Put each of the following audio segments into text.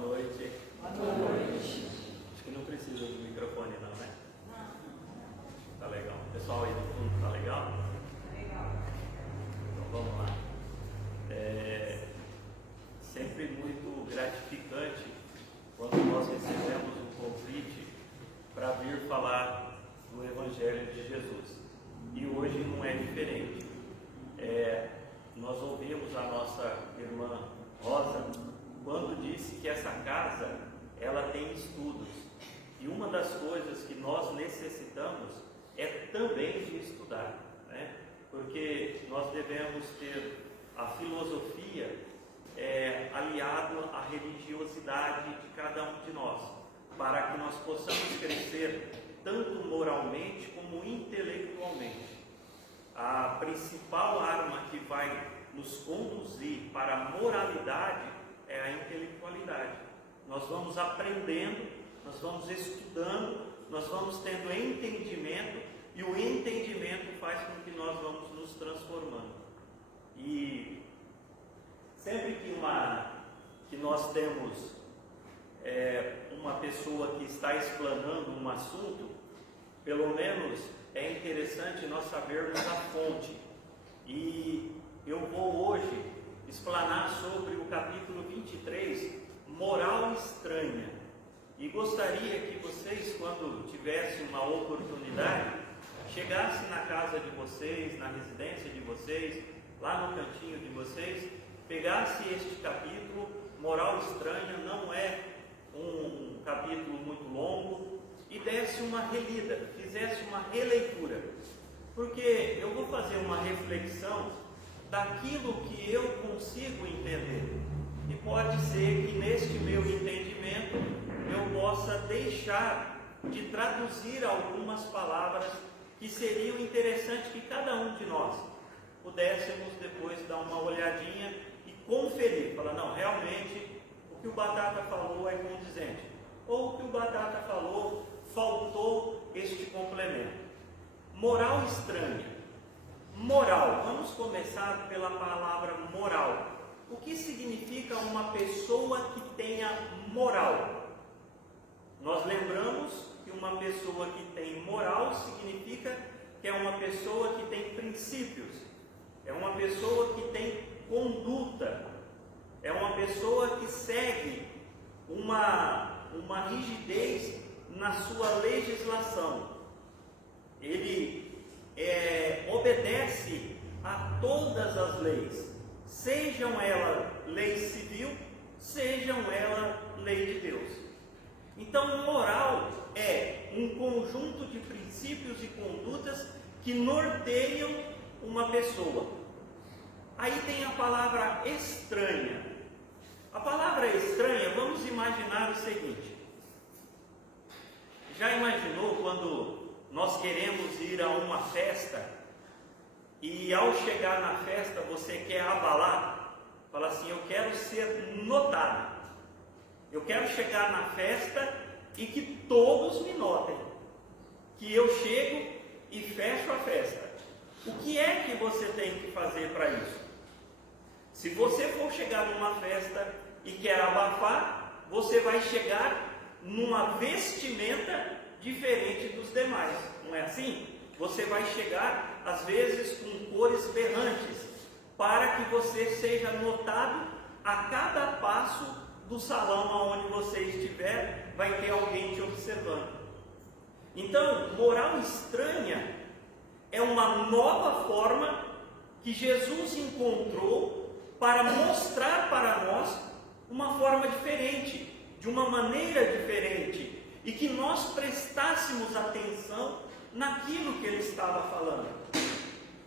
noite. Boa noite. Acho que não precisa do microfone não, né? Tá legal. O pessoal aí do fundo tá legal? Legal. Então vamos lá. Sempre muito gratificante quando nós recebemos um convite para vir falar do Evangelho de Jesus. E hoje não é diferente. Nós ouvimos a nossa irmã Rosa quando disse que essa casa ela tem estudos. E uma das coisas que nós necessitamos é também de estudar, né? Porque nós devemos ter a filosofia aliado à religiosidade de cada um de nós, para que nós possamos crescer tanto moralmente como intelectualmente. A principal arma que vai nos conduzir para a moralidade é a intelectualidade. Nós vamos aprendendo, nós vamos estudando, nós vamos tendo entendimento, e o entendimento faz com que nós vamos nos transformando. E sempre que nós temos uma pessoa que está explanando um assunto, pelo menos é interessante nós sabermos a fonte. E eu vou hoje explanar sobre o capítulo 23, moral estranha. E gostaria que vocês, quando tivessem uma oportunidade, chegassem na casa de vocês, na residência de vocês, lá no cantinho de vocês, pegassem este capítulo, moral estranha, não é um capítulo muito longo, e desse uma relida, fizesse uma releitura, porque eu vou fazer uma reflexão daquilo que eu consigo entender, e pode ser que neste meu entendimento eu possa deixar de traduzir algumas palavras que seriam interessantes que cada um de nós pudéssemos depois dar uma olhadinha e conferir, falar, não, realmente o que o Batata falou é condizente, ou o que o Batata falou faltou este complemento. Moral estranha. Moral, vamos começar pela palavra moral. O que significa uma pessoa que tenha moral? Nós lembramos que uma pessoa que tem moral significa que é uma pessoa que tem princípios, é uma pessoa que tem conduta, é uma pessoa que segue uma rigidez na sua legislação. Ele obedece a todas as leis, sejam elas lei civil, sejam elas lei de Deus. Então, moral é um conjunto de princípios e condutas que norteiam uma pessoa. Aí tem a palavra estranha. A palavra estranha, vamos imaginar o seguinte. Já imaginou quando nós queremos ir a uma festa e ao chegar na festa você quer abalar? Fala assim, eu quero ser notado. Eu quero chegar na festa e que todos me notem. Que eu chego e fecho a festa. O que é que você tem que fazer para isso? Se você for chegar numa festa e quer abafar, você vai chegar numa vestimenta diferente dos demais, não é assim? Você vai chegar, às vezes, com cores berrantes, para que você seja notado a cada passo do salão onde você estiver, vai ter alguém te observando. Então, moral estranha é uma nova forma que Jesus encontrou para mostrar para nós uma forma diferente, de uma maneira diferente, e que nós prestássemos atenção naquilo que ele estava falando,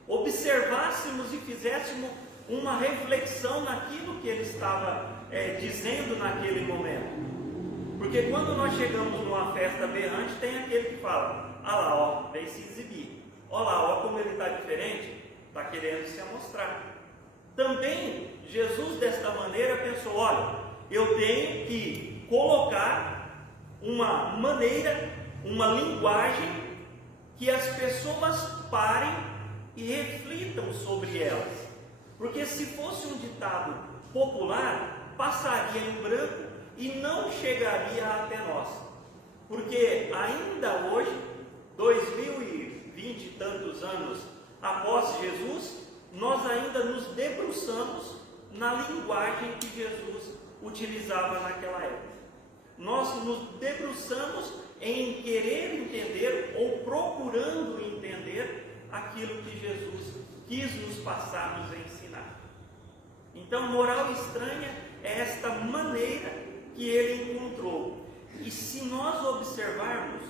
observássemos e fizéssemos uma reflexão naquilo que ele estava dizendo naquele momento. Porque quando nós chegamos numa festa berrante, tem aquele que fala, ah lá, ó, vem se exibir, ó lá, ó como ele está diferente, está querendo se amostrar. Também Jesus desta maneira pensou, olha, eu tenho que colocar uma maneira, uma linguagem que as pessoas parem e reflitam sobre elas. Porque se fosse um ditado popular, passaria em branco e não chegaria até nós. Porque ainda hoje, 2020 e tantos anos após Jesus, nós ainda nos debruçamos na linguagem que Jesus utilizava naquela época. Nós nos debruçamos em querer entender ou procurando entender aquilo que Jesus quis nos passar, nos ensinar. Então, moral estranha é esta maneira que ele encontrou. E se nós observarmos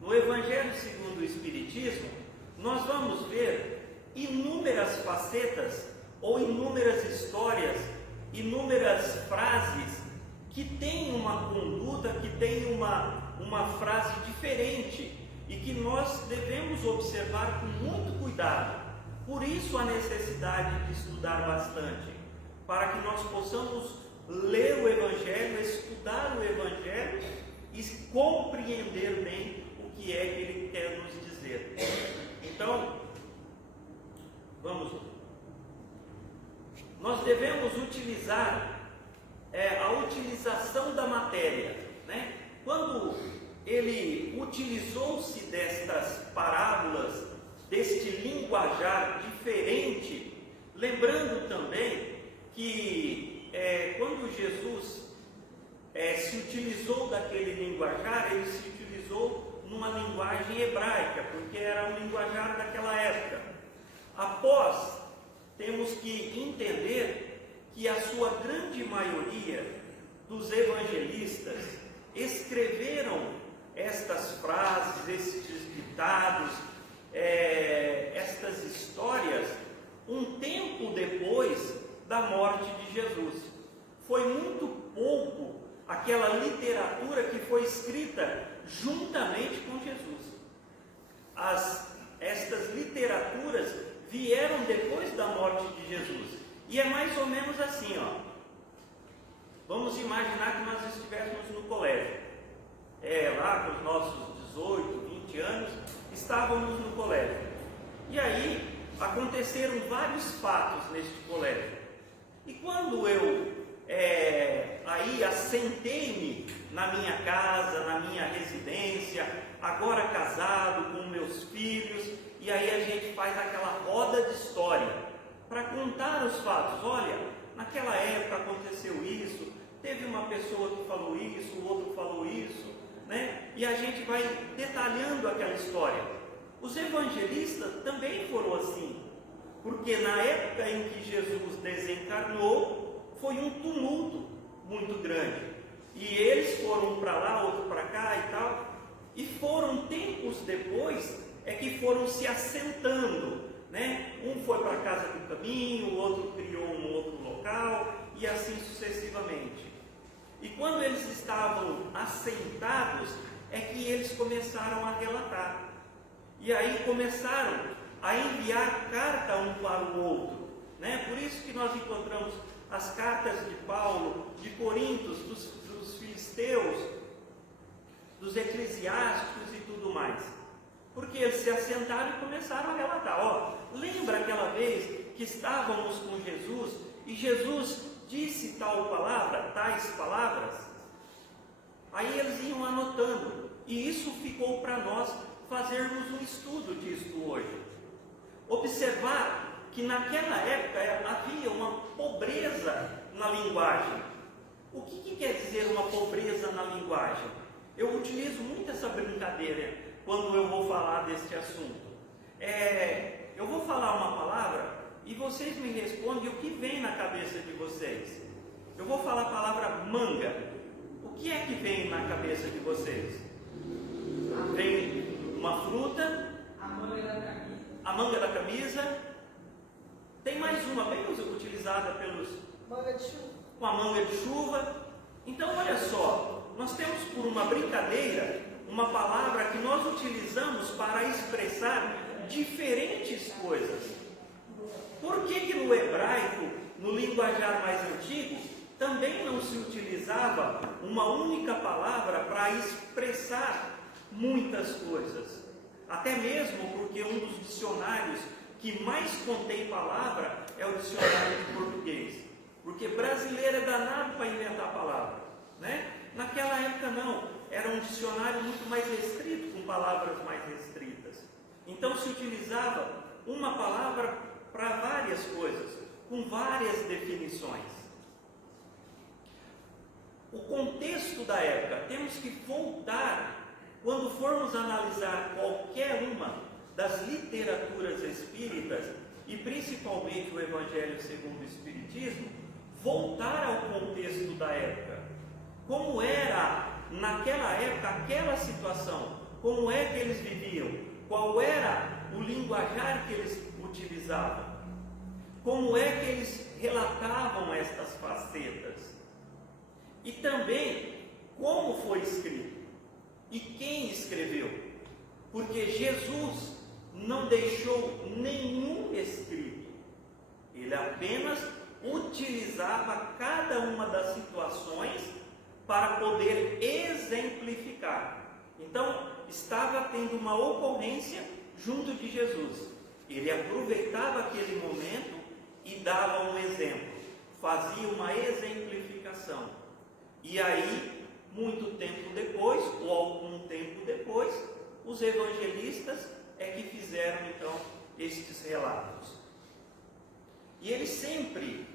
no Evangelho segundo o Espiritismo, nós vamos ver inúmeras facetas ou inúmeras histórias, inúmeras frases que têm uma conduta, que têm uma frase diferente e que nós devemos observar com muito cuidado. Por isso a necessidade de estudar bastante, para que nós possamos ler o Evangelho, estudar o Evangelho e compreender bem o que é que ele quer nos dizer. Então, vamos lá. Nós devemos utilizar a utilização da matéria, né? Quando ele utilizou-se destas parábolas, deste linguajar diferente, lembrando também que quando Jesus se utilizou daquele linguajar, ele se utilizou numa linguagem hebraica, porque era um linguajar daquela época. Após, temos que entender que a sua grande maioria dos evangelistas escreveram estas frases, estes ditados, estas histórias, um tempo depois da morte de Jesus. Foi muito pouco aquela literatura que foi escrita juntamente com Jesus. Estas literaturas vieram depois da morte de Jesus. E é mais ou menos assim, ó. Vamos imaginar que nós estivéssemos no colégio. Lá com os nossos 18, 20 anos, estávamos no colégio. E aí aconteceram vários fatos neste colégio. E quando eu aí assentei-me na minha casa, na minha residência, agora casado com meus filhos, e aí a gente faz aquela roda de história para contar os fatos. Olha, naquela época aconteceu isso, teve uma pessoa que falou isso, o outro falou isso, né? E a gente vai detalhando aquela história. Os evangelistas também foram assim, porque na época em que Jesus desencarnou, foi um tumulto muito grande, e eles foram para lá, outro para cá e tal, e foram tempos depois que foram se assentando, né? Um foi para a casa do caminho, o outro criou um outro local, e assim sucessivamente. E quando eles estavam assentados, que eles começaram a relatar. E aí começaram a enviar carta um para o outro, né? Por isso que nós encontramos as cartas de Paulo, de Coríntios, dos filisteus, dos eclesiásticos e tudo mais. Porque eles se assentaram e começaram a relatar. Lembra aquela vez que estávamos com Jesus e Jesus disse tais palavras? Aí eles iam anotando, e isso ficou para nós fazermos um estudo disso hoje. Observar que naquela época havia uma pobreza na linguagem. O que quer dizer uma pobreza na linguagem? Eu utilizo muito essa brincadeira quando eu vou falar deste assunto. Eu vou falar uma palavra e vocês me respondem o que vem na cabeça de vocês. Eu vou falar a palavra manga. O que é que vem na cabeça de vocês? Vem uma fruta. A manga da camisa. A manga da camisa. Tem mais uma bem utilizada pelos... Manga de chuva. Com a manga de chuva. Então, olha só, nós temos por uma brincadeira uma palavra que nós utilizamos para expressar diferentes coisas. Por que no hebraico, no linguajar mais antigo, também não se utilizava uma única palavra para expressar muitas coisas? Até mesmo porque um dos dicionários que mais contém palavra é o dicionário de português. porque brasileiro é danado para inventar a palavra, né? Naquela época não, era um dicionário muito mais restrito, com palavras mais restritas. Então se utilizava uma palavra para várias coisas, com várias definições. O contexto da época, temos que voltar, quando formos analisar qualquer uma das literaturas espíritas, e principalmente o Evangelho segundo o Espiritismo, voltar ao contexto da época. Como era, naquela época, aquela situação, como é que eles viviam, qual era o linguajar que eles utilizavam, como é que eles relatavam estas facetas, e também como foi escrito e quem escreveu, porque Jesus não deixou nenhum escrito, ele apenas utilizava cada uma das situações para poder exemplificar. Então, estava tendo uma ocorrência junto de Jesus. Ele aproveitava aquele momento e dava um exemplo, fazia uma exemplificação. E aí, muito tempo depois, ou algum tempo depois, os evangelistas é que fizeram então estes relatos. E ele sempre,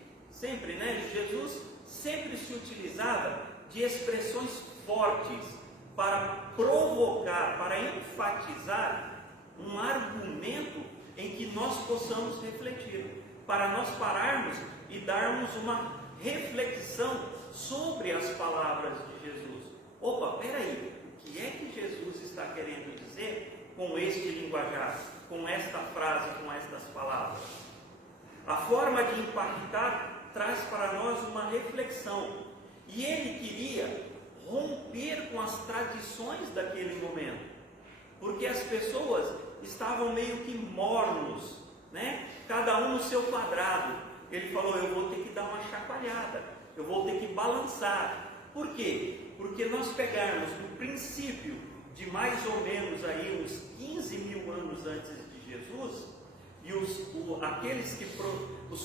né, Jesus sempre se utilizava de expressões fortes para provocar, para enfatizar um argumento em que nós possamos refletir, para nós pararmos e darmos uma reflexão sobre as palavras de Jesus. Opa, peraí, o que é que Jesus está querendo dizer com este linguajar, com esta frase, com estas palavras? A forma de impactar traz para nós uma reflexão, e ele queria romper com as tradições daquele momento, porque as pessoas estavam meio que mornos, né? Cada um no seu quadrado. Ele falou: eu vou ter que dar uma chacoalhada, eu vou ter que balançar. Por quê? Porque nós pegarmos no princípio de mais ou menos aí uns 15 mil anos antes de Jesus, e os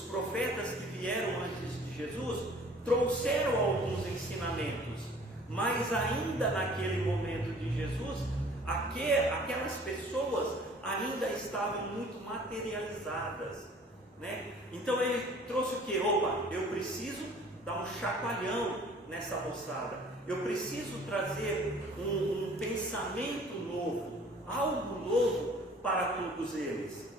profetas que vieram antes de Jesus trouxeram alguns ensinamentos, mas ainda naquele momento de Jesus, aquelas pessoas ainda estavam muito materializadas, né? Então ele trouxe o que? Opa, eu preciso dar um chacoalhão nessa moçada, eu preciso trazer um pensamento novo, algo novo para todos eles.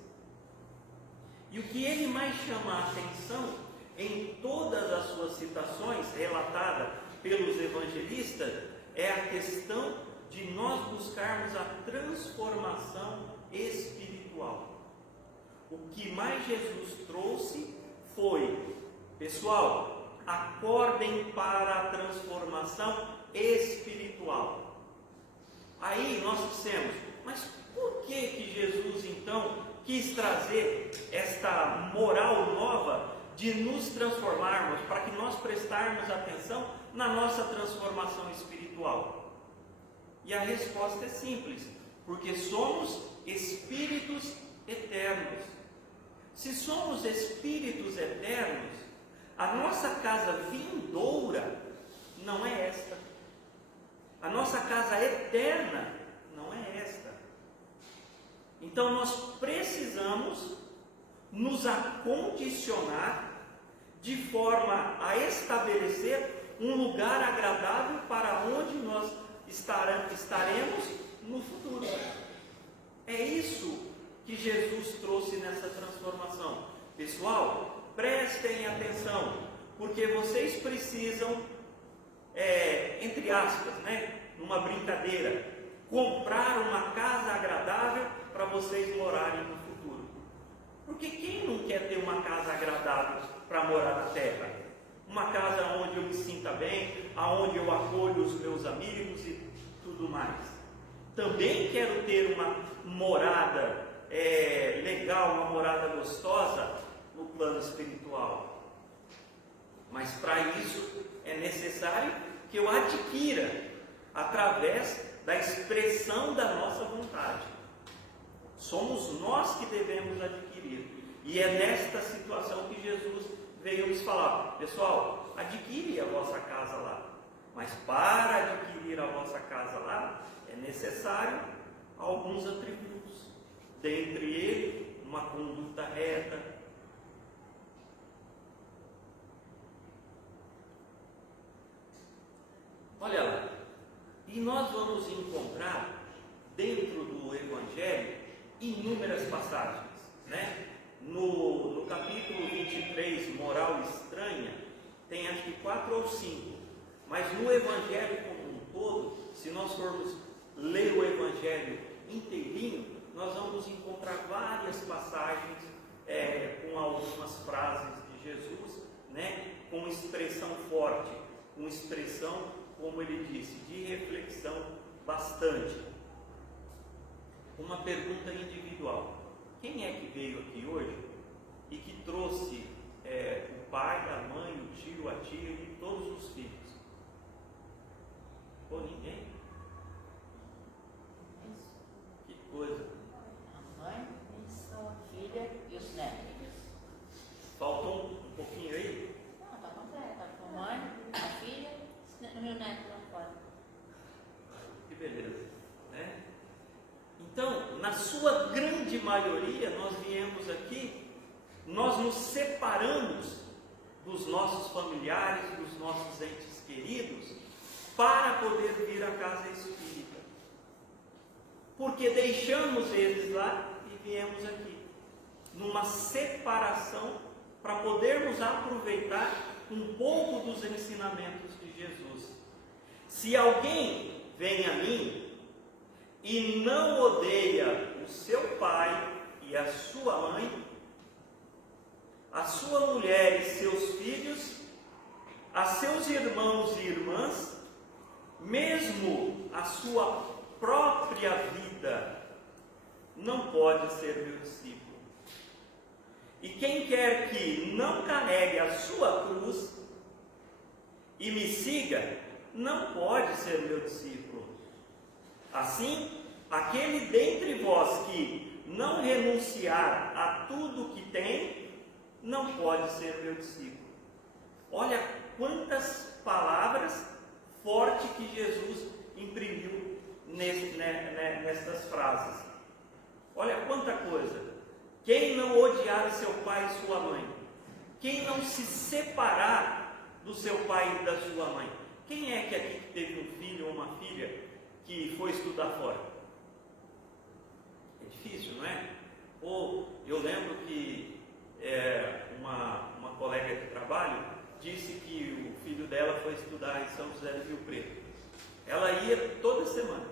E o que ele mais chama a atenção em todas as suas citações relatadas pelos evangelistas é a questão de nós buscarmos a transformação espiritual. O que mais Jesus trouxe foi: pessoal, acordem para a transformação espiritual. Aí nós dissemos: mas por que Jesus então quis trazer esta moral nova de nos transformarmos, para que nós prestarmos atenção na nossa transformação espiritual? E a resposta é simples: porque somos espíritos eternos. Se somos espíritos eternos, a nossa casa vindoura não é esta. A nossa casa eterna não é esta. Então nós precisamos nos acondicionar de forma a estabelecer um lugar agradável para onde nós estaremos no futuro. É isso que Jesus trouxe nessa transformação. Pessoal, prestem atenção, porque vocês precisam, entre aspas, né, numa brincadeira, comprar uma casa agradável para vocês morarem no futuro. Porque quem não quer ter uma casa agradável para morar na terra? Uma casa onde eu me sinta bem, aonde eu acolho os meus amigos e tudo mais. Também quero ter uma morada legal, uma morada gostosa no plano espiritual. Mas para isso é necessário que eu adquira através da expressão da nossa vontade. Somos nós que devemos adquirir. E é nesta situação que Jesus veio nos falar: pessoal, adquire a vossa casa lá. Mas para adquirir a vossa casa lá, é necessário alguns atributos. Dentre eles, uma conduta reta. Olha lá, e nós vamos encontrar dentro do Evangelho inúmeras passagens, né? No capítulo 23, moral estranha, tem acho que 4 ou 5, mas no Evangelho como um todo, se nós formos ler o Evangelho inteirinho, nós vamos encontrar várias passagens com algumas frases de Jesus, né? Com expressão forte, com expressão, como ele disse, de reflexão bastante. Uma pergunta individual: quem é que veio aqui hoje e que trouxe o pai, a mãe, o tio, a tia e todos os filhos? Ou ninguém? Que coisa! A mãe, a filha e os netos. Faltou um pouquinho aí? Não, está completa. Está com a mãe, a filha e o neto lá fora. Que beleza, né? Então, na sua grande maioria, nós viemos aqui, nós nos separamos dos nossos familiares, dos nossos entes queridos, para poder vir à casa espírita. Porque deixamos eles lá e viemos aqui, numa separação, para podermos aproveitar um pouco dos ensinamentos de Jesus. Se alguém vem a mim e não odeia o seu pai e a sua mãe, a sua mulher e seus filhos, a seus irmãos e irmãs, mesmo a sua própria vida, não pode ser meu discípulo. E quem quer que não carregue a sua cruz e me siga, não pode ser meu discípulo. Assim, aquele dentre vós que não renunciar a tudo que tem, não pode ser meu discípulo. Olha quantas palavras fortes que Jesus imprimiu nestas frases. Olha quanta coisa. Quem não odiar seu pai e sua mãe, quem não se separar do seu pai e da sua mãe. Quem é que aqui teve um filho ou uma filha que foi estudar fora? É difícil, não é? Ou eu lembro que uma colega de trabalho disse que o filho dela foi estudar em São José do Rio Preto. Ela ia toda semana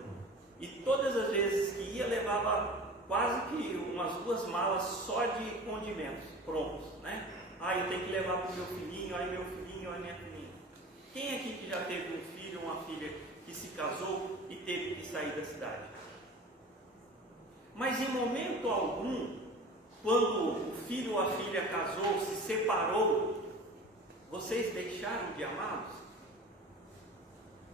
e todas as vezes que ia levava quase que umas 2 malas só de condimentos prontos, né? Eu tenho que levar para o meu filhinho, aí meu filhinho, aí minha filhinha. Quem aqui que já teve um filho ou uma filha que se casou e teve que sair da cidade? Mas em momento algum, quando o filho ou a filha casou, se separou, vocês deixaram de amá-los?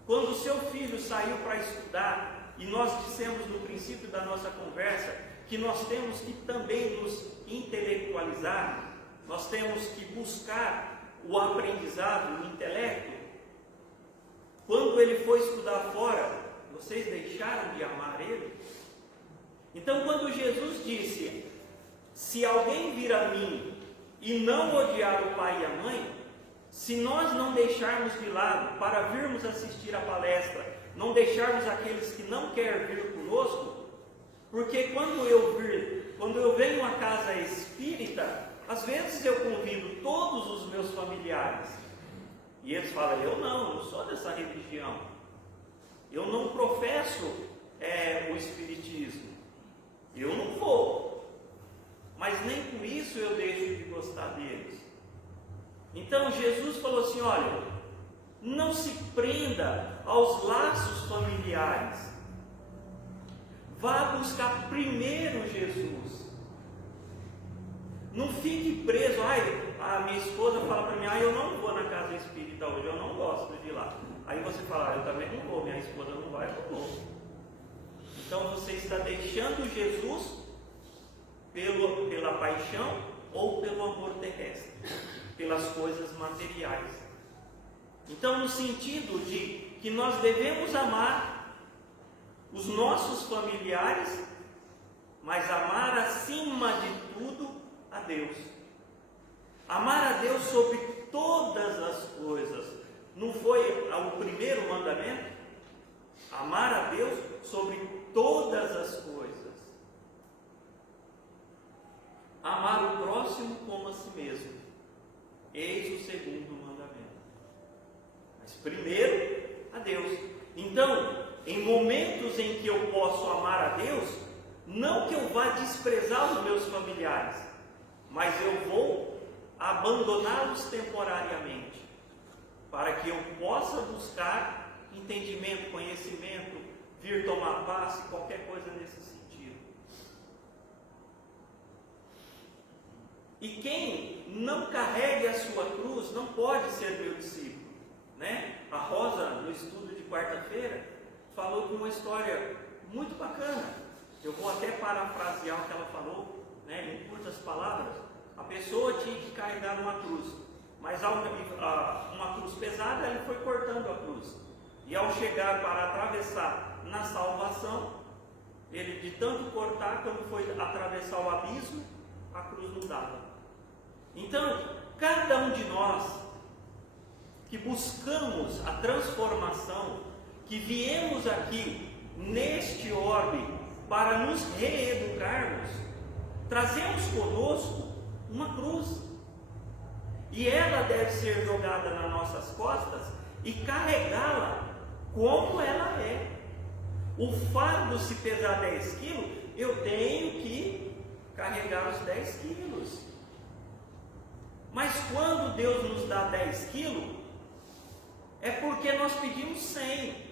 Quando o seu filho saiu para estudar, e nós dissemos no princípio da nossa conversa que nós temos que também nos intelectualizar, nós temos que buscar o aprendizado, o intelecto. Quando ele foi estudar fora, vocês deixaram de amar ele? Então, quando Jesus disse: se alguém vir a mim e não odiar o pai e a mãe, se nós não deixarmos de lado para virmos assistir a palestra, não deixarmos aqueles que não querem vir conosco, porque quando eu venho à casa espírita, às vezes eu convido todos os meus familiares, e eles falam: eu não sou dessa religião, eu não professo o espiritismo, eu não vou, mas nem por isso eu deixo de gostar deles. Então Jesus falou assim: olha, não se prenda aos laços familiares, vá buscar primeiro Jesus. Não fique preso. A minha esposa fala para mim: eu não vou na casa espírita hoje, eu não gosto de ir lá. Aí você fala: eu também não vou, minha esposa não vai, eu não vou. Então você está deixando Jesus pela paixão ou pelo amor terrestre. pelas coisas materiais. Então, no sentido de que nós devemos amar os nossos familiares, mas amar acima de tudo a Deus. Amar a Deus sobre todas as coisas. Não foi o primeiro mandamento? Amar a Deus sobre todas as coisas. Amar o próximo como a si mesmo. Eis o segundo mandamento. Mas primeiro a Deus. Então, em momentos em que eu posso amar a Deus, não que eu vá desprezar os meus familiares, mas eu vou abandoná-los temporariamente, para que eu possa buscar entendimento, conhecimento, vir tomar passe, qualquer coisa nesse sentido. E quem não carregue a sua cruz não pode ser meu discípulo, né? A Rosa, no estudo de quarta-feira, falou de uma história muito bacana. Eu vou até parafrasear o que ela falou, né? Em curtas palavras. A pessoa tinha que carregar uma cruz, mas uma cruz pesada, ele foi cortando a cruz. E ao chegar para atravessar na salvação, ele de tanto cortar, quando foi atravessar o abismo, a cruz não dava. Então, cada um de nós que buscamos a transformação, que viemos aqui neste orbe para nos reeducarmos, trazemos conosco uma cruz, e ela deve ser jogada nas nossas costas e carregá-la como ela é. O fardo, se pesar 10 quilos, eu tenho que carregar os 10 quilos. Mas quando Deus nos dá 10 quilos, é porque nós pedimos 100.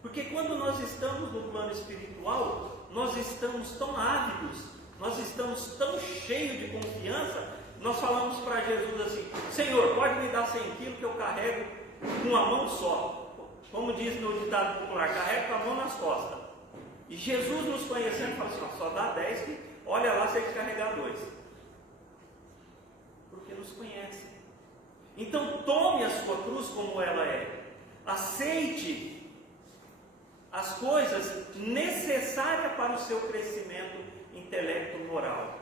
Porque quando nós estamos no plano espiritual, nós estamos tão ávidos, nós estamos tão cheios de confiança, nós falamos para Jesus assim: Senhor, pode me dar 100 quilos que eu carrego com uma mão só. Como diz no ditado popular, carrego com a mão nas costas. E Jesus, nos conhecendo, fala assim: só dá 10 que olha lá se ele carregar 2. Porque nos conhece. Então tome a sua cruz como ela é. Aceite as coisas necessárias para o seu crescimento intelecto-moral.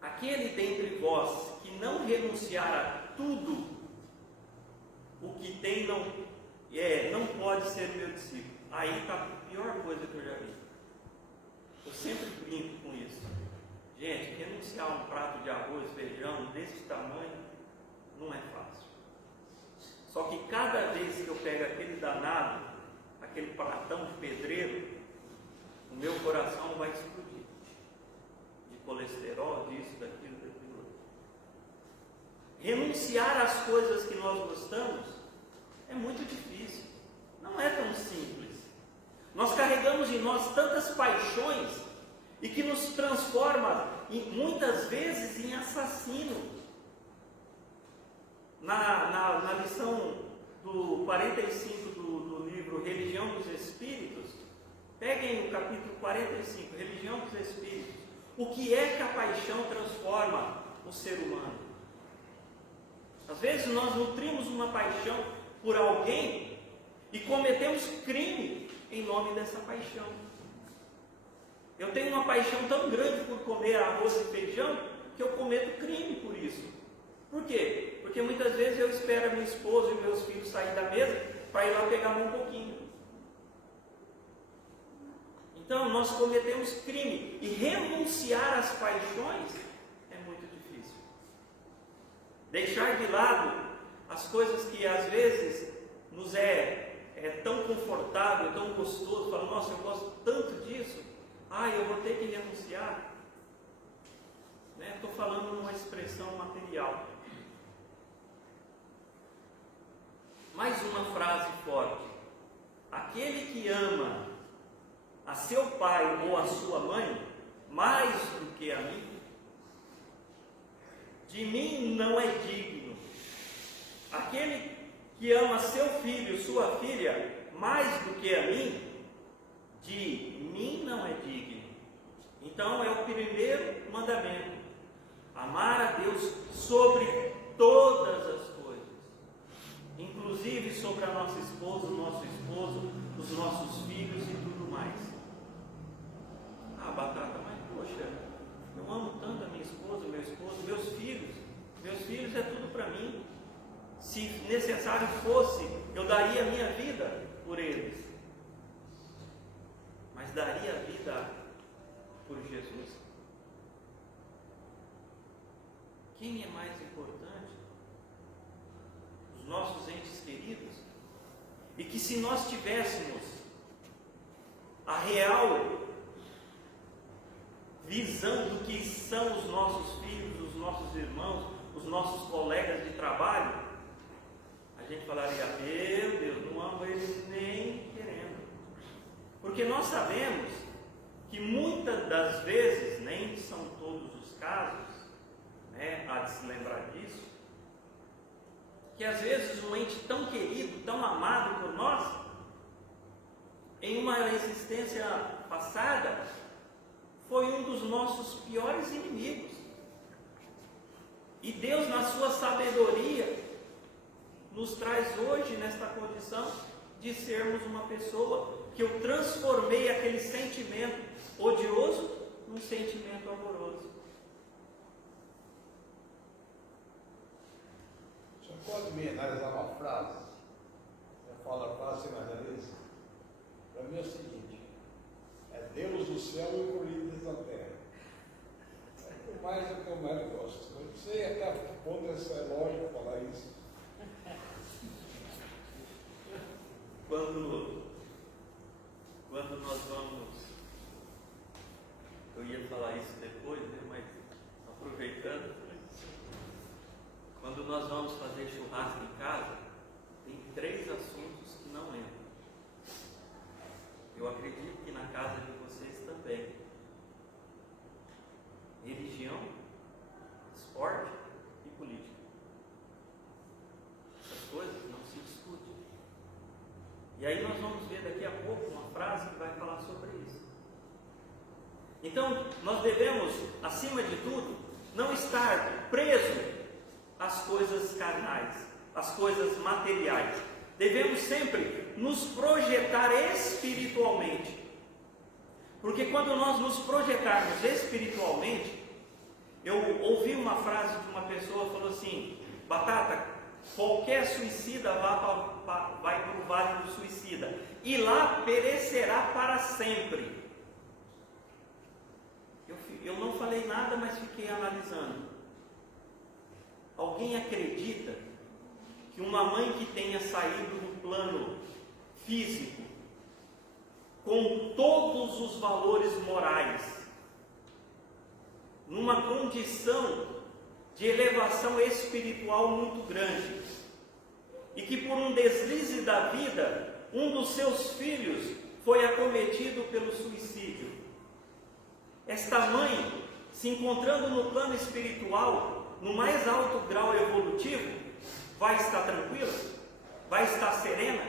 Aquele dentre vós que não renunciar a tudo o que tem, não pode ser meu discípulo. Aí está a pior coisa que eu já vi. Eu sempre brinco com isso. Gente, renunciar a um prato de arroz, feijão desse tamanho não é fácil. Só que cada vez que eu pego aquele danado, aquele pratão de pedreiro, o meu coração vai explodir. De colesterol, disso, daquilo, daquilo. Renunciar às coisas que nós gostamos é muito difícil. Não é tão simples. Nós carregamos em nós tantas paixões e que nos transforma muitas vezes em assassino. Na lição do 45 do livro Religião dos Espíritos, peguem o capítulo 45, Religião dos Espíritos. O que é que a paixão transforma o ser humano? Às vezes nós nutrimos uma paixão por alguém e cometemos crime em nome dessa paixão. Eu tenho uma paixão tão grande por comer arroz e feijão que eu cometo crime por isso. Por quê? Porque muitas vezes eu espero a minha esposa e meus filhos saírem da mesa para ir lá pegar um pouquinho. Então nós cometemos crime, e renunciar às paixões é muito difícil. Deixar de lado as coisas que às vezes nos é tão confortável, tão gostoso, falar: nossa, eu gosto tanto disso, eu vou ter que renunciar. Estou falando numa expressão material. Mais uma frase forte: aquele que ama a seu pai ou a sua mãe mais do que a mim, de mim não é digno. Aquele que ama seu filho, sua filha mais do que a mim, de mim não é digno. Então é o primeiro mandamento: amar a Deus sobre todas as coisas, inclusive sobre a nossa esposa, o nosso esposo, os nossos filhos e tudo mais. Ah, Batata, mas poxa, eu amo tanto a minha esposa, meu esposo, meus filhos é tudo para mim. Se necessário fosse, eu daria a minha vida por eles, mas daria a vida por Jesus? Quem é mais importante? Os nossos entes queridos? E que se nós tivéssemos a real visão do que são os nossos filhos, os nossos irmãos, os nossos colegas de trabalho, a gente falaria: meu Deus, não amo eles nem querendo. Porque nós sabemos que muitas das vezes, nem são todos os casos, há de se lembrar disso, que às vezes um ente tão querido, tão amado por nós, em uma existência passada, foi um dos nossos piores inimigos. E Deus, na sua sabedoria, nos traz hoje nesta condição de sermos uma pessoa que eu transformei aquele sentimento odioso num sentimento amoroso. Você pode me analisar uma frase? Você fala a frase, você me analisa? Para mim é o seguinte: é Deus do céu e o Corinthians da terra. É o mais que eu mais gosto. Eu não sei até que ponto é lógico falar isso. Quando nós vamos, eu ia falar isso depois, mas aproveitando, quando nós vamos fazer churrasco em casa, tem 3 assuntos que não entram. Eu acredito que na casa de vocês também: religião, esporte e política. Essas coisas não se discutem. E aí nós vamos ver daqui a pouco uma frase que vai falar sobre isso. Então, nós devemos, acima de tudo, não estar preso às coisas carnais, às coisas materiais. Devemos sempre nos projetar espiritualmente. Porque quando nós nos projetarmos espiritualmente, eu ouvi uma frase de uma pessoa que falou assim: Batata, qualquer suicida vai para o vale do suicida, e lá perecerá para sempre. Eu não falei nada, mas fiquei analisando. Alguém acredita que uma mãe que tenha saído do plano físico com todos os valores morais, numa condição de elevação espiritual muito grande, e que por um deslize da vida, um dos seus filhos foi acometido pelo suicídio, esta mãe, se encontrando no plano espiritual, no mais alto grau evolutivo, vai estar tranquila? Vai estar serena?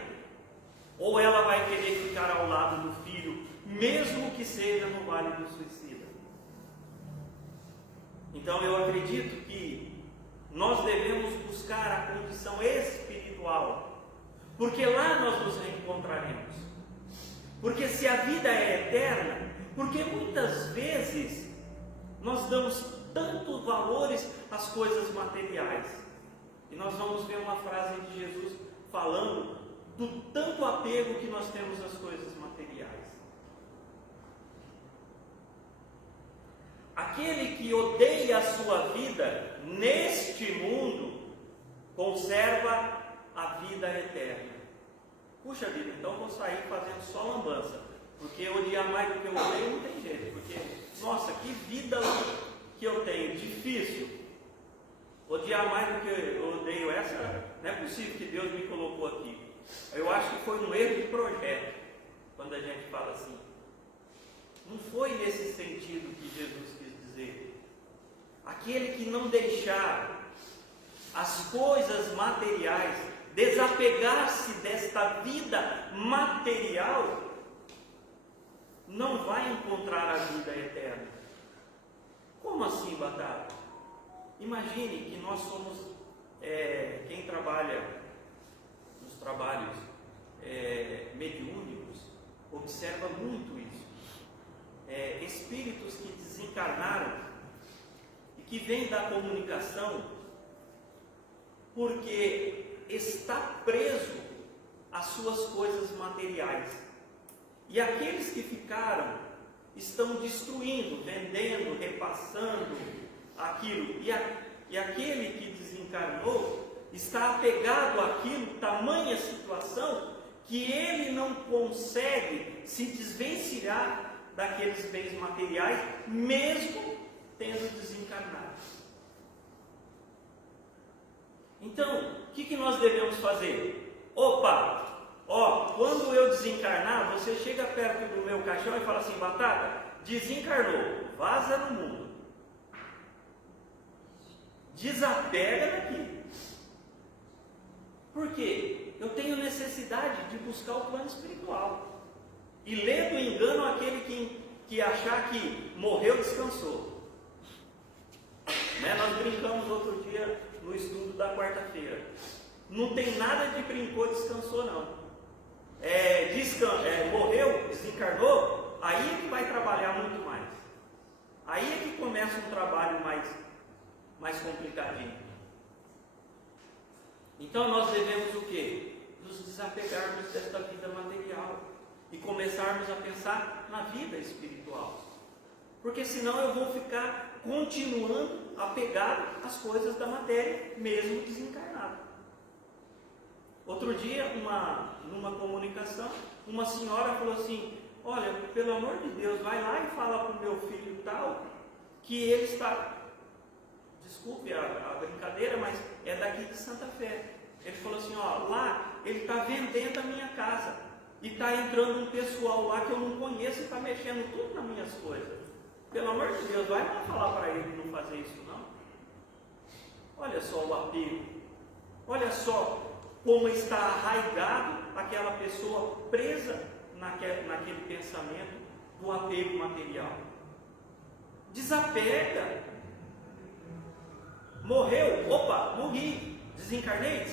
Ou ela vai querer ficar ao lado do filho, mesmo que seja no vale do suicida? Então eu acredito que nós devemos buscar a condição espiritual, porque lá nós nos reencontraremos. Porque se a vida é eterna, porque muitas vezes nós damos tantos valores às coisas materiais, e nós vamos ver uma frase de Jesus falando do tanto apego que nós temos às coisas materiais. Aquele que odeia a sua vida neste mundo, conserva a vida eterna. Puxa vida, então vou sair fazendo só lambança, porque odiar mais do que eu odeio não tem jeito, porque, nossa, que vida que eu tenho, difícil. Odiar mais do que eu odeio essa, não é possível que Deus me colocou aqui. Eu acho que foi um erro de projeto, quando a gente fala assim. Não foi nesse sentido que Jesus quis dizer. Aquele que não deixar as coisas materiais, desapegar-se desta vida material, não vai encontrar a vida eterna. Como assim, Batata? Imagine que nós somos quem trabalha nos trabalhos mediúnicos, observa muito isso. Espíritos que desencarnaram e que vêm da comunicação porque está preso às suas coisas materiais. E aqueles que ficaram estão destruindo, vendendo, repassando aquilo. E aquele que desencarnou está apegado àquilo, tamanha situação, que ele não consegue se desvencilhar daqueles bens materiais, mesmo tendo desencarnado. Então, o que nós devemos fazer? Quando eu desencarnar, você chega perto do meu caixão e fala assim: Batata, desencarnou, vaza no mundo, desapega daqui. Por quê? Eu tenho necessidade de buscar o plano espiritual. E ler do engano aquele que achar que morreu, descansou. Nós brincamos outro dia no estudo da quarta-feira. Não tem nada de brincou, descansou não. Morreu, desencarnou, aí é que vai trabalhar muito mais. Aí é que começa um trabalho mais complicadinho. Então nós devemos o quê? Nos desapegarmos desta vida material e começarmos a pensar na vida espiritual. Porque senão eu vou ficar continuando apegado às coisas da matéria, mesmo desencarnado. Outro dia, numa comunicação, uma senhora falou assim: olha, pelo amor de Deus, vai lá e fala para o meu filho tal, que ele está, desculpe a brincadeira, mas é daqui de Santa Fé. Ele falou assim: lá ele está vendendo a minha casa, e está entrando um pessoal lá que eu não conheço e está mexendo tudo nas minhas coisas. Pelo amor de Deus, vai lá falar para ele não fazer isso não. Olha só o apego, olha só como está arraigado aquela pessoa presa naquele pensamento do apego material. Desapega. Morreu, morri. Desencarnei,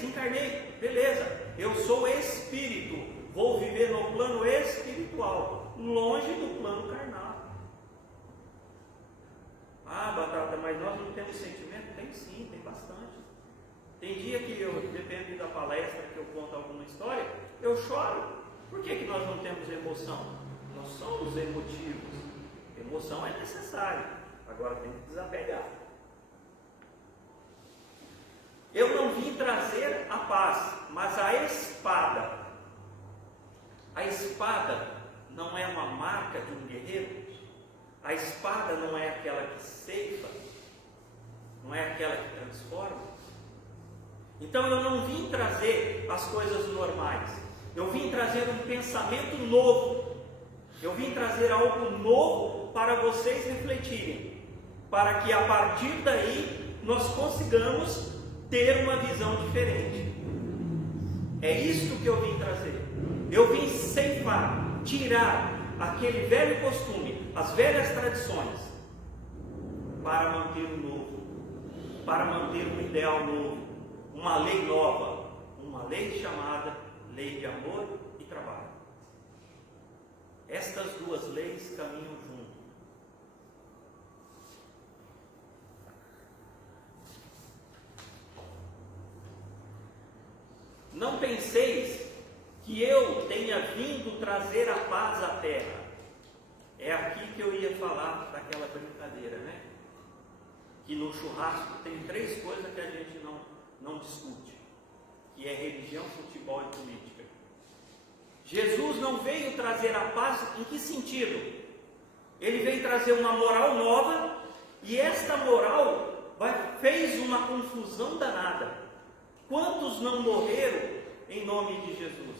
beleza. Eu sou espírito, vou viver no plano espiritual, longe do plano carnal. Batata, mas nós não temos sentimento? Tem sim, tem bastante. Tem dia que depende da palestra, que eu conto alguma história, eu choro. Por que nós não temos emoção? Nós somos emotivos. Emoção é necessária. Agora tem que desapegar. Eu não vim trazer a paz, mas a espada. A espada não é uma marca de um guerreiro. A espada não é aquela que ceifa, não é aquela que transforma. Então eu não vim trazer as coisas normais, eu vim trazer um pensamento novo, eu vim trazer algo novo para vocês refletirem, para que a partir daí nós consigamos ter uma visão diferente. É isso que eu vim trazer. Eu vim ceifar, tirar aquele velho costume, as velhas tradições, para manter o novo, para manter um ideal novo, uma lei nova, uma lei chamada lei de amor e trabalho. Estas duas leis caminham juntas. Não penseis que eu tenha vindo trazer a paz à terra. É aqui que eu ia falar daquela brincadeira, né? Que no churrasco tem 3 coisas que a gente não discute, que é religião, futebol e política. Jesus não veio trazer a paz em que sentido? Ele veio trazer uma moral nova, e esta moral fez uma confusão danada. Quantos não morreram em nome de Jesus?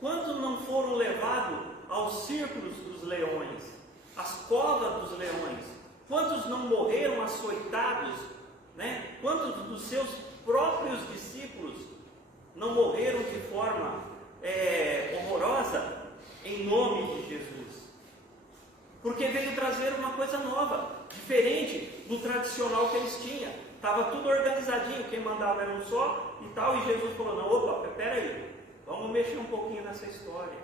Quantos não foram levados aos círculos dos leões, às covas dos leões? Quantos não morreram açoitados, né? Quantos dos seus próprios discípulos não morreram de forma horrorosa em nome de Jesus? porque veio trazer uma coisa nova, diferente do tradicional que eles tinham. Estava tudo organizadinho, quem mandava era um só e tal, e Jesus falou, não, opa, peraí, vamos mexer um pouquinho nessa história.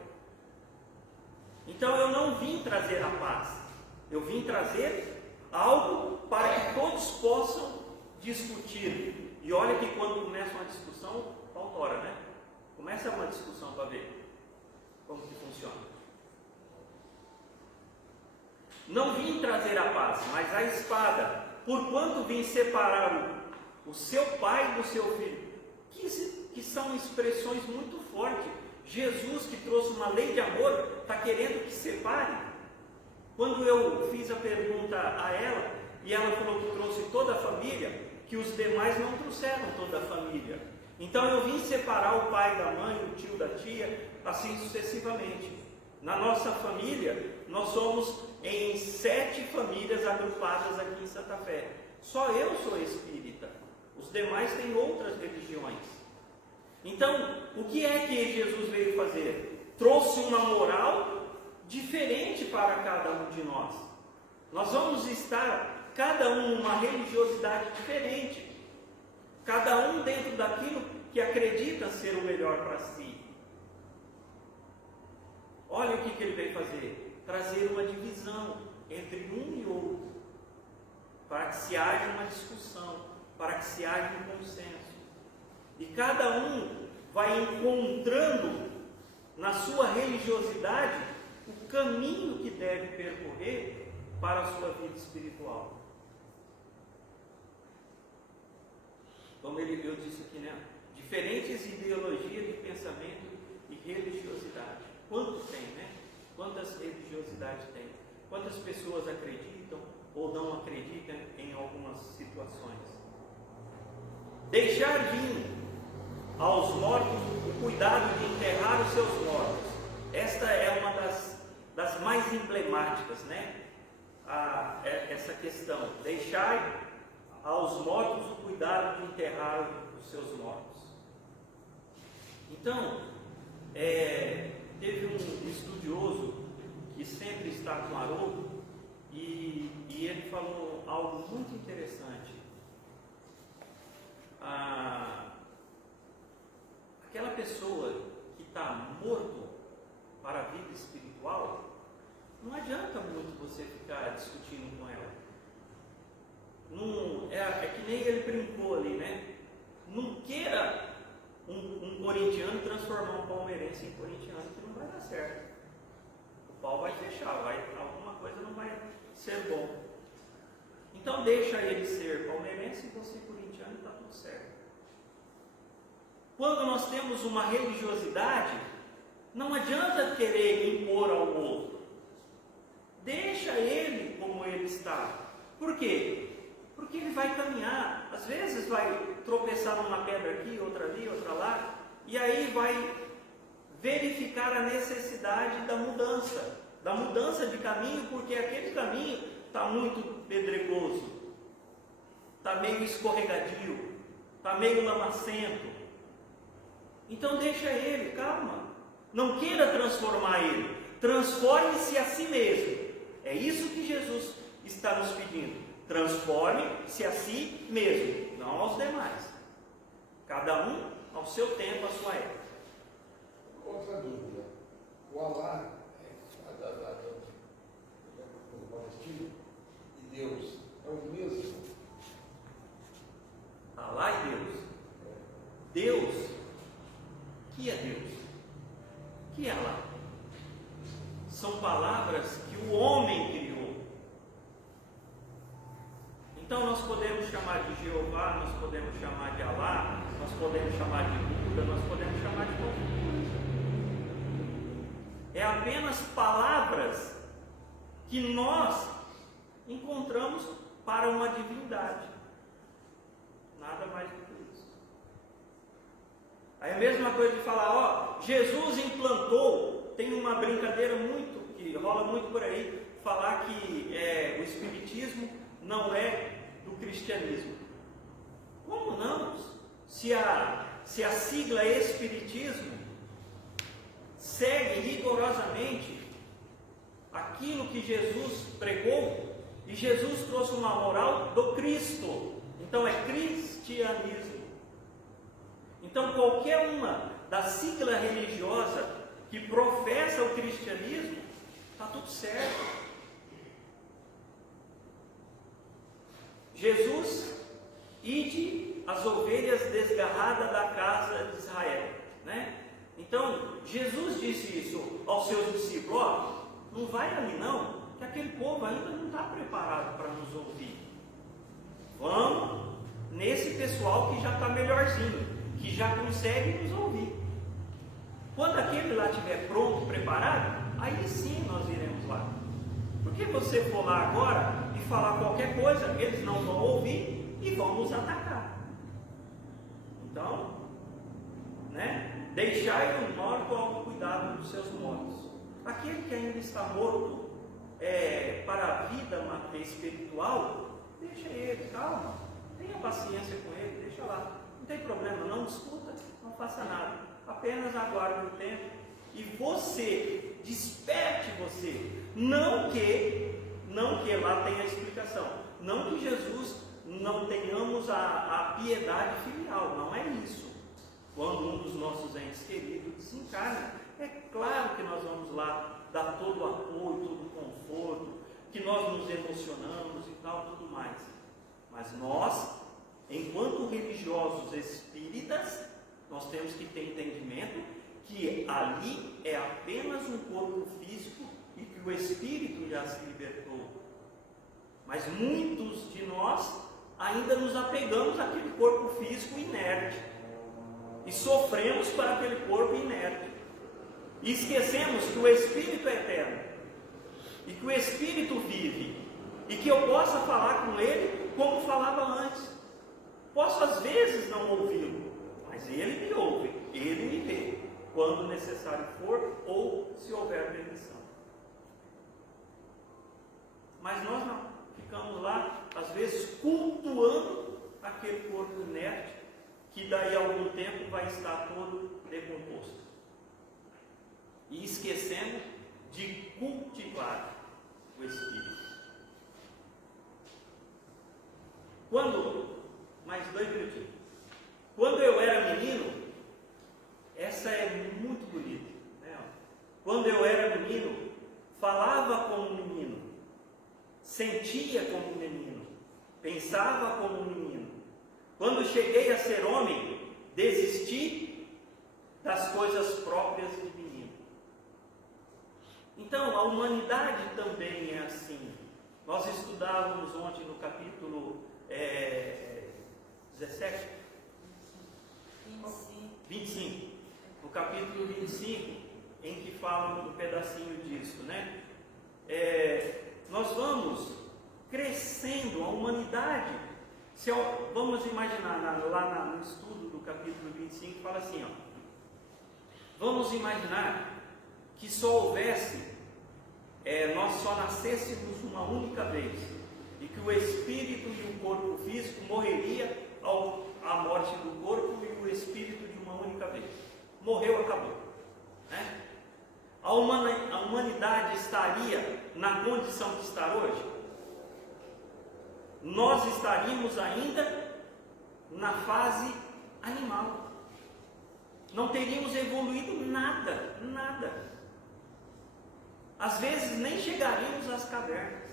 Então eu não vim trazer a paz, eu vim trazer algo para que todos possam discutir. E olha que quando começa uma discussão, autora, né? Começa uma discussão para ver como que funciona. Não vim trazer a paz, mas a espada, porquanto vim separar o seu pai do seu filho, que são expressões muito fortes. Jesus, que trouxe uma lei de amor, está querendo que separe. Quando eu fiz a pergunta a ela, e ela falou que trouxe toda a família, que os demais não trouxeram toda a família. Então eu vim separar o pai da mãe, o tio da tia, assim sucessivamente. Na nossa família, nós somos em 7 famílias agrupadas aqui em Santa Fé. Só eu sou espírita. Os demais têm outras religiões. Então, o que é que Jesus veio fazer? Trouxe uma moral diferente para cada um de nós. Nós vamos estar, cada um, numa religiosidade diferente. Cada um dentro daquilo que acredita ser o melhor para si. Olha o que ele veio fazer: trazer uma divisão entre um e outro, para que se haja uma discussão, para que se haja um consenso. E cada um vai encontrando na sua religiosidade o caminho que deve percorrer para a sua vida espiritual. Como eu disse aqui, né? Diferentes ideologias de pensamento e religiosidade. Quanto tem, né? Quantas religiosidades tem? Quantas pessoas acreditam ou não acreditam em algumas situações? Deixar vir aos mortos o cuidado de enterrar os seus mortos. Esta é uma das mais emblemáticas, né? Essa questão. Deixar aos mortos o cuidado de enterrar os seus mortos. Então, teve um estudioso que sempre está com Haroldo e ele falou algo muito interessante. Aquela pessoa que está morto para a vida espiritual, não adianta muito você ficar discutindo com ela. Não, é que nem ele brincou ali, né? Não queira um corintiano transformar um palmeirense em corintiano, que não vai dar certo. O pau vai fechar, alguma coisa não vai ser bom. Então deixa ele ser palmeirense e você corintiano e está tudo certo. Quando nós temos uma religiosidade, não adianta querer impor ao outro. Deixa ele como ele está. Por quê? Porque ele vai caminhar, às vezes vai tropeçar numa pedra aqui, outra ali, outra lá, e aí vai verificar a necessidade da mudança de caminho, porque aquele caminho está muito pedregoso, está meio escorregadio, está meio lamacento. Então deixa ele, calma, não queira transformar ele, transforme-se a si mesmo. É isso que Jesus está nos pedindo. Transforme-se a si mesmo, não aos demais. Cada um ao seu tempo, à sua época. Outra dúvida. O Alá o Palestino e Deus é o mesmo? Alá e Deus. Deus, que é Deus? Que é Alá? São palavras que o homem criou. Então nós podemos chamar de Jeová, nós podemos chamar de Alá, nós podemos chamar de Buda, nós podemos chamar de qualquer coisa. É apenas palavras que nós encontramos para uma divindade. Nada mais do que isso. Aí a mesma coisa de falar, Jesus implantou, tem uma brincadeira que rola muito por aí, falar que o Espiritismo não é do cristianismo. Como não? Se a sigla Espiritismo segue rigorosamente aquilo que Jesus pregou, e Jesus trouxe uma moral do Cristo. Então é cristianismo. Então qualquer uma da sigla religiosa que professa o cristianismo, está tudo certo. Jesus, ide as ovelhas desgarradas da casa de Israel, né? Então, Jesus disse isso aos seus discípulos: ó, não vai ali não, que aquele povo ainda não está preparado para nos ouvir. Vamos nesse pessoal que já está melhorzinho, que já consegue nos ouvir. Quando aquele lá estiver pronto, preparado, aí sim nós iremos lá. Porque você for lá agora e falar qualquer coisa, eles não vão ouvir e vão nos atacar. Então, né, deixai o morto ao cuidado dos seus mortos. Aquele que ainda está morto para a vida espiritual, deixa ele, calma, tenha paciência com ele, deixa lá. Não tem problema, não discuta, não faça nada. Apenas aguarde o tempo e você, desperte você. Não que lá tenha explicação. Não que Jesus não tenhamos a piedade filial, não é isso. Quando um dos nossos entes queridos desencarna, é claro que nós vamos lá dar todo o apoio, todo o conforto, que nós nos emocionamos e tal, tudo mais. Mas nós, enquanto religiosos espíritas, nós temos que ter entendimento que ali é apenas um corpo físico e que o espírito já se libertou. Mas muitos de nós ainda nos apegamos àquele corpo físico inerte e sofremos para aquele corpo inerte. E esquecemos que o espírito é eterno e que o espírito vive e que eu possa falar com ele como falava antes. Posso às vezes não ouvi-lo, mas ele me ouve, ele me vê, quando necessário for ou se houver permissão. Mas nós não, ficamos lá, às vezes, cultuando aquele corpo inerte, que daí a algum tempo vai estar todo decomposto. E esquecemos de cultivar o espírito. Mais 2 minutinhos. Quando eu era menino, essa é muito bonita, né? Quando eu era menino, falava como menino, sentia como menino, pensava como menino. Quando cheguei a ser homem, desisti das coisas próprias de menino. Então, a humanidade também é assim. Nós estudávamos ontem no capítulo 25. No capítulo 25, em que fala um pedacinho disso, né? Nós vamos crescendo, a humanidade. Vamos imaginar, lá no estudo do capítulo 25, fala assim, ó. Vamos imaginar que só houvesse, nós só nascêssemos uma única vez, e que o espírito e o corpo físico morreria à morte do corpo e o espírito de uma única vez. Morreu, acabou, né? A humanidade estaria na condição que está hoje? Nós estaríamos ainda na fase animal. Não teríamos evoluído nada. Às vezes nem chegaríamos às cavernas,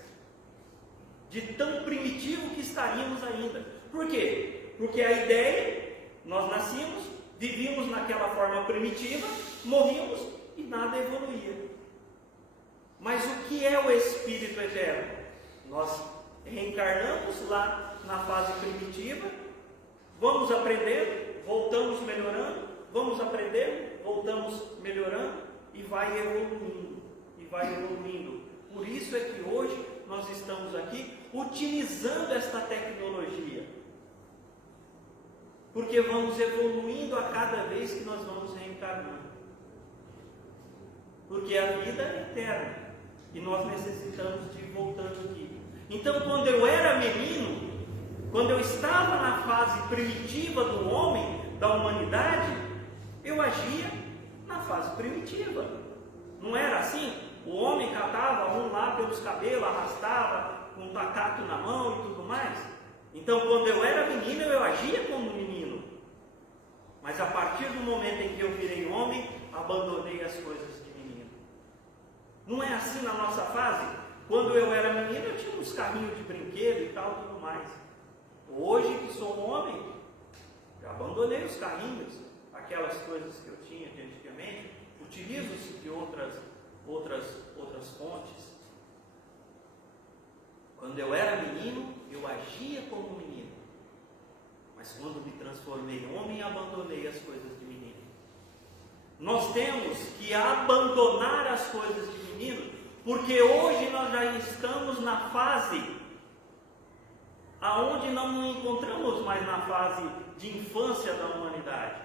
de tão primitivo que estaríamos ainda. Por quê? Porque a ideia, nós nascíamos, vivíamos naquela forma primitiva, morríamos e nada evoluía. Mas o que é o Espírito Eterno? Nós reencarnamos lá na fase primitiva, vamos aprendendo, voltamos melhorando, vamos aprendendo, voltamos melhorando e vai evoluindo. Por isso é que hoje nós estamos aqui utilizando esta tecnologia, porque vamos evoluindo a cada vez que nós vamos reencarnando, porque a vida é eterna e nós necessitamos de ir voltando aqui. Então, quando eu era menino, quando eu estava na fase primitiva do homem, da humanidade, eu agia na fase primitiva. Não era assim? o homem catava um lá pelos cabelos, arrastava com um tacato na mão e tudo mais. Então, quando eu era menino, eu agia como menino. Mas a partir do momento em que eu virei homem, abandonei as coisas de menino. Não é assim na nossa fase? Quando eu era menino, eu tinha uns carrinhos de brinquedo e tal, tudo mais. Hoje que sou um homem, já abandonei os carrinhos, aquelas coisas que eu tinha de antigamente, utilizo-se de outras fontes. Quando eu era menino, eu agia como menino. Mas quando me transformei em homem, abandonei as coisas de menino. Nós temos que abandonar as coisas de menino, porque hoje nós já estamos na fase aonde não nos encontramos mais na fase de infância da humanidade.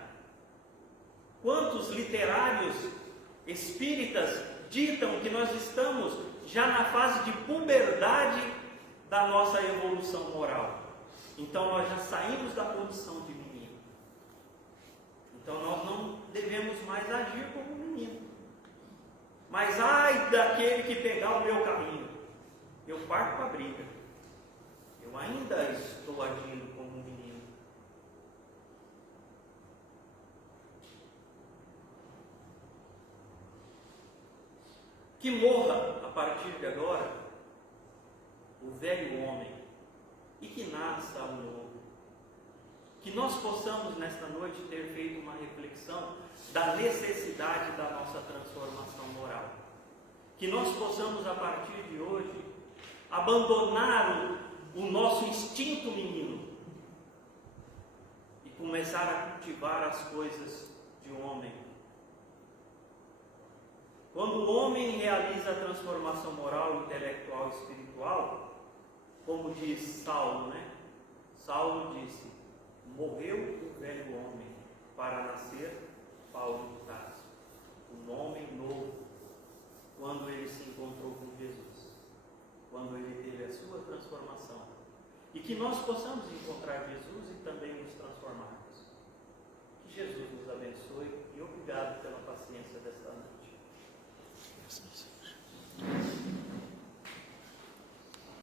Quantos literários espíritas ditam que nós estamos já na fase de puberdade da nossa evolução moral? Então nós já saímos da condição de menino. Então nós não devemos mais agir como menino. Mas ai daquele que pegar o meu caminho, eu parto para a briga. Eu ainda estou agindo como um menino. Que morra a partir de agora o velho homem e que nasça o novo. Que nós possamos nesta noite ter feito uma reflexão da necessidade da nossa transformação moral. Que nós possamos a partir de hoje abandonar o nosso instinto menino e começar a cultivar as coisas de um homem. Quando o homem realiza a transformação moral, intelectual e espiritual, como diz Saulo, Saulo disse: morreu o velho homem para nascer Paulo de Tarso, um homem novo, quando ele se encontrou com Jesus, quando ele teve a sua transformação. E que nós possamos encontrar Jesus e também nos transformarmos. Que Jesus nos abençoe e obrigado.